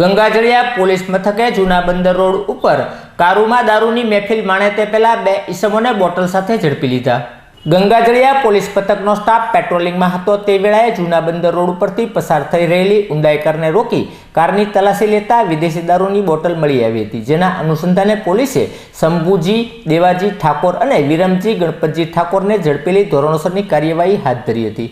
Gangajaliya police મથકે જૂના બંદર રોડ ઉપર કારુમાં દારૂની મહેફિલ માણે તે પહેલા બે ઈસમોને બોટલ સાથે ઝડપી લીધા. ગંગાજળિયા પોલીસ પથકનો સ્ટાફ પેટ્રોલિંગમાં હતો. તે વેળાએ જૂના બંદર રોડ ઉપરથી પસાર થઈ રહેલી ઊંડાઈ કારને રોકી કારની તલાશી લેતા વિદેશી દારૂની બોટલ મળી આવી હતી. જેના અનુસંધાને પોલીસે શંભુજી, દેવાજી ઠાકોર અને વિરમજી ગણપતજી ઠાકોરને ઝડપેલી ધોરણોસરની કાર્યવાહી હાથ ધરી હતી.